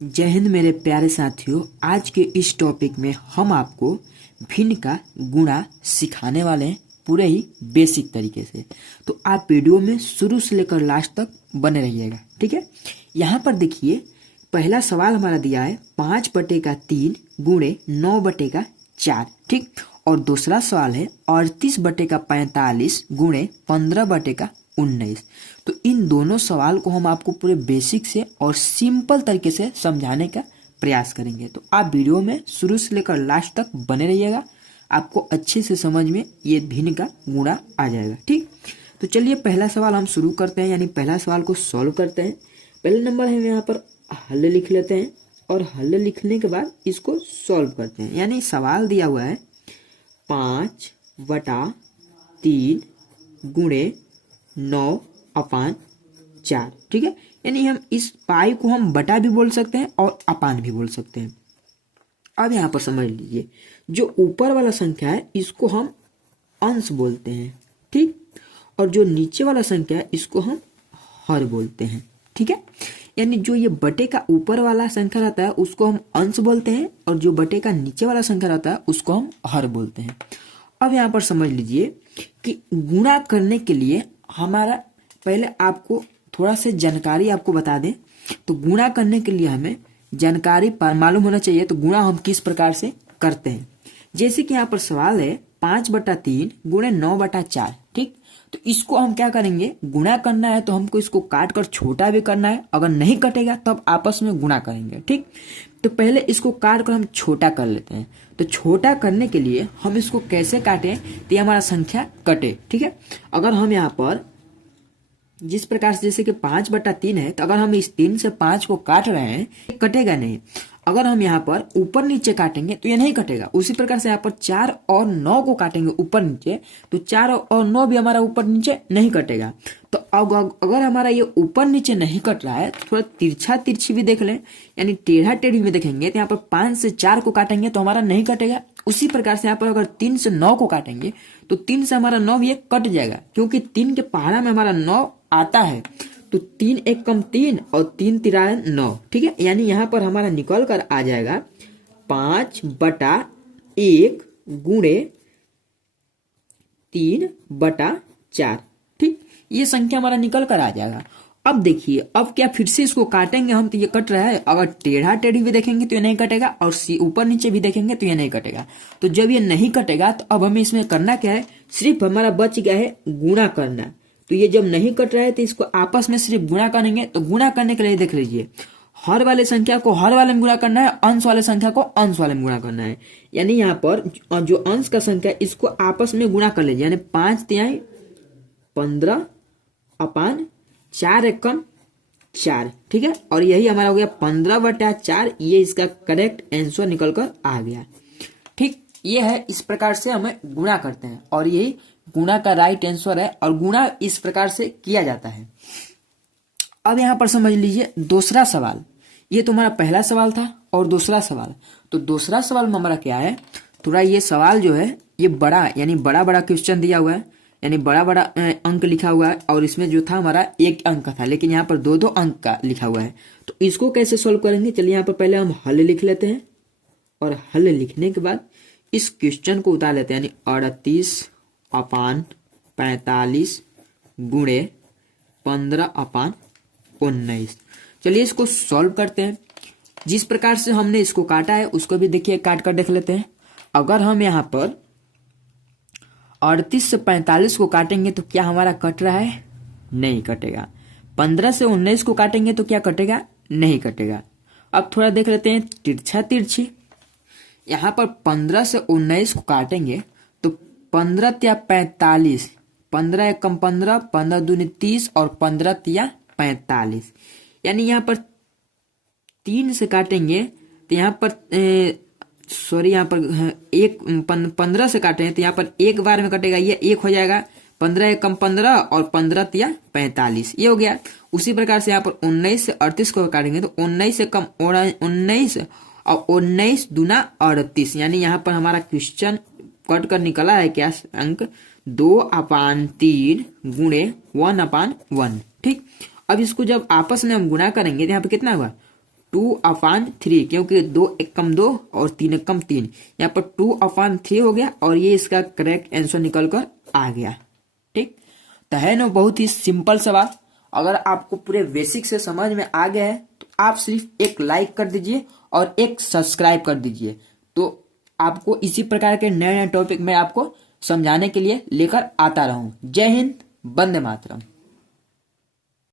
जय हिंद मेरे प्यारे साथियों। आज के इस टॉपिक में हम आपको भिन्न का गुणा सिखाने वाले हैं, पूरे ही बेसिक तरीके से। तो आप वीडियो में शुरू से लेकर लास्ट तक बने रहिएगा, ठीक है। यहाँ पर देखिए, पहला सवाल हमारा दिया है 5/3 गुणे 9/4, ठीक। और दूसरा सवाल है 38/45 गुणे 15/19। तो इन दोनों सवाल को हम आपको पूरे बेसिक से और सिंपल तरीके से समझाने का प्रयास करेंगे। तो आप वीडियो में शुरू से लेकर लास्ट तक बने रहिएगा, आपको अच्छे से समझ में ये भिन्न का गुणा आ जाएगा, ठीक। तो चलिए पहला सवाल हम शुरू करते हैं, यानी पहला सवाल को सॉल्व करते हैं। पहले नंबर है यहाँ पर हल लिख लेते हैं और हल लिखने के बाद इसको सॉल्व करते हैं। यानी सवाल दिया हुआ है 5/3 गुणे 9/4, ठीक है। यानी हम इस पाई को हम बटा भी बोल सकते हैं और अपान भी बोल सकते हैं। अब यहाँ पर समझ लीजिए, जो ऊपर वाला संख्या है इसको हम अंश बोलते हैं, ठीक। और जो नीचे वाला संख्या है इसको हम हर बोलते हैं, ठीक है। यानी जो ये बटे का ऊपर वाला संख्या रहता है उसको हम अंश बोलते हैं और जो बटे का नीचे वाला संख्या रहता है उसको हम हर बोलते हैं। अब यहाँ पर समझ लीजिए कि गुणा करने के लिए हमारा पहले आपको थोड़ा सा जानकारी आपको बता दें। तो गुणा करने के लिए हमें जानकारी मालूम होना चाहिए। तो गुणा हम किस प्रकार से करते हैं, जैसे कि यहाँ पर सवाल है 5/3 गुणे 9/4, ठीक। तो इसको हम क्या करेंगे, गुणा करना है तो हमको इसको काट कर छोटा भी करना है। अगर नहीं कटेगा तब आपस में गुणा करेंगे, ठीक। तो पहले इसको काट कर हम छोटा कर लेते हैं। तो छोटा करने के लिए हम इसको कैसे काटें तो ये हमारा संख्या कटे, ठीक है। अगर हम यहाँ पर जिस प्रकार से, जैसे कि 5/3 है, तो अगर हम इस 3 से 5 को काट रहे हैं कटेगा नहीं। अगर हम यहाँ पर ऊपर नीचे काटेंगे तो ये नहीं कटेगा। उसी प्रकार से यहाँ पर 4 और 9 को काटेंगे ऊपर नीचे, तो 4 और 9 भी हमारा ऊपर नीचे नहीं कटेगा। तो अगर हमारा ये ऊपर नीचे नहीं कट रहा है तो थोड़ा तिरछा तिरछी भी देख लें, यानी टेढ़ा टेढ़ी भी देखेंगे। तो यहाँ पर 5 से 4 को काटेंगे तो हमारा नहीं कटेगा। उसी प्रकार से यहाँ पर अगर 3 से 9 को काटेंगे तो 3 से हमारा 9 भी कट जाएगा, क्योंकि 3 के पहाड़ा में हमारा 9 आता है। तो 3 एक कम 3 और 3 तिराए 9, ठीक है। यानी यहाँ पर हमारा निकल कर आ जाएगा 5/1 गुणे 3/4, ठीक। ये संख्या हमारा निकल कर आ जाएगा। अब देखिए, अब क्या फिर से इसको काटेंगे हम तो ये कट रहा है। अगर टेढ़ा टेढ़ी भी देखेंगे तो ये नहीं कटेगा और ऊपर नीचे भी देखेंगे तो ये नहीं कटेगा। तो जब ये नहीं कटेगा तो अब हमें इसमें करना क्या है, सिर्फ हमारा बच गया है गुणा करना। तो ये जब नहीं कट रहा है तो इसको आपस में सिर्फ गुणा करेंगे। तो गुणा करने के लिए देख लीजिए, हर वाले संख्या को हर वाले में गुणा करना है, अंश वाले संख्या को अंश वाले में गुणा करना है। यानी यहाँ पर जो अंश का संख्या इसको आपस में गुणा कर लीजिए। यानी 5×3 15/4 एकम 4, ठीक है। और यही हमारा हो गया 15/4। ये इसका करेक्ट आंसर निकल कर आ गया, ठीक। ये है, इस प्रकार से हमें गुणा करते हैं और यही गुणा का राइट आंसर है। और गुणा इस प्रकार से किया जाता है। अब यहाँ पर समझ लीजिए दूसरा सवाल। ये तुम्हारा पहला सवाल था और दूसरा सवाल। तो दूसरा सवाल में हमारा क्या है, थोड़ा ये सवाल जो है ये बड़ा, यानी बड़ा बड़ा क्वेश्चन दिया हुआ है, यानी बड़ा बड़ा अंक लिखा हुआ है। और इसमें जो था हमारा 1 अंक का था, लेकिन यहाँ पर 2-2 अंक का लिखा हुआ है। तो इसको कैसे सोल्व करेंगे, चलिए यहाँ पर पहले हम हल लिख लेते हैं और हल लिखने के बाद इस क्वेश्चन को उतार लेते हैं। यानी 38/45 गुणे 15/19। चलिए इसको सॉल्व करते हैं। जिस प्रकार से हमने इसको काटा है उसको भी देखिए काट कर देख लेते हैं। अगर हम यहाँ पर 38 से 45 को काटेंगे तो क्या हमारा कट रहा है, नहीं कटेगा। 15 से 19 को काटेंगे तो क्या कटेगा, नहीं कटेगा। अब थोड़ा देख लेते हैं तिरछा तिरछी। यहाँ पर 15 से 19 को काटेंगे तो 15×45, 15 एकम 15, 15×2 30 और 15×3 45। यानी यहाँ पर 3 से काटेंगे तो यहाँ पर यहाँ पर 15 से काटेंगे तो यहाँ पर एक बार में कटेगा, ये 1 हो जाएगा। 15 एकम 15 और 15×3 45, ये हो गया। उसी प्रकार से यहाँ पर 19 से 38 को काटेंगे तो 19 एकम 19 और 19×2 38। यानी यहाँ पर हमारा क्वेश्चन कट कर निकला है क्या अंक, 2/3 गुणे 1/1, ठीक। अब इसको जब आपस में हम गुणा करेंगे तो यहाँ पे कितना हुआ 2/3, क्योंकि 2 × 2 और 3 × 3, यहाँ पर 2/3 हो गया और ये इसका करेक्ट आंसर निकल कर आ गया। ठीक, तो है ना बहुत ही सिंपल सवाल। अगर आपको पूरे बेसिक से समझ में आ गया है तो आप सिर्फ एक लाइक कर दीजिए और एक सब्सक्राइब कर दीजिए, तो आपको इसी प्रकार के नए नए टॉपिक मैं आपको समझाने के लिए लेकर आता रहूं। जय हिंद, वंदे मातरम।